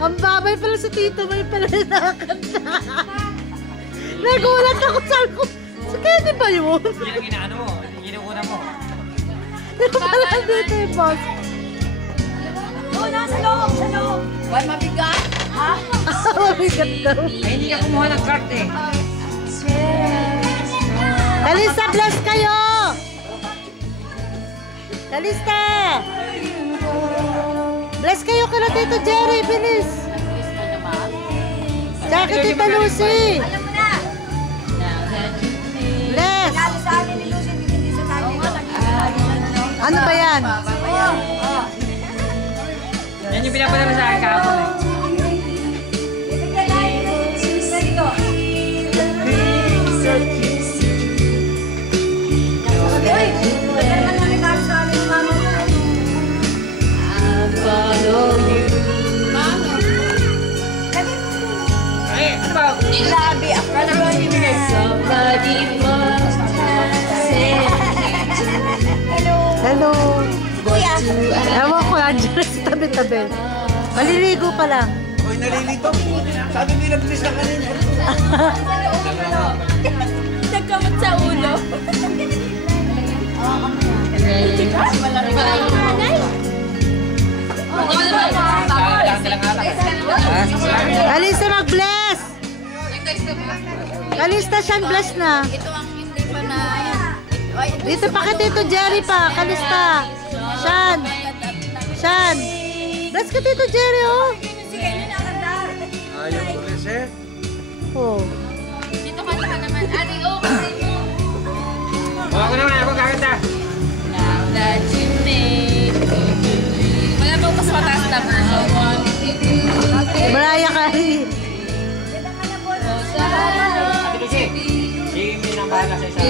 Ang babay pala si Tito, may pala nakakanta. Nagulat ako, sabi ko, si Kenny ba yun? Yan ang ginaano mo, ginukuna mo. Hindi pala dito yung boss. Oo, nasa loob, sa loob. Why mabigat? Ha? Mabigat daw. Ay, hindi ka kumuha ng cart eh. Kalista, bless kayo! Kalista! Bless kayo kala Tito Jerry, bilis! Tsaka Tita Lucy! Alam mo na. Bless! Lalo sa amin ni Lucy, hindi sa natin. Ano ba yan? Yan yung pinapadala sa akin kahapon eh. Bibigyan tayo ng dito. Uy! Pagkakan na rin sa amin ni Mama mo. Mama. Ay, ano ba? Grabe, akala ko ibigay. Hello. Hello! Kuya. Ewan ko, andyan na sa tabi-tabi. Maliligo pa lang. Uy, nalilito. Sabi nila, please na kanina. Nagkamot sa ulo. Kalista, mag-bless! Kalista, siyang bless na. Ito ang hindi pa na... Dito pa kay Tito Jerry pa. Kalista. Shan. Shan. Bless ka Tito Jerry, oh. Ayaw ko rin, sir. Oh. Dito ka naman. Ate, okay mo. Ako naman, ako kakanta. Now that you made me. Wala bang mas mataas na version? Mariah Carey. Ate Lucy, si May nang bahala sa isa.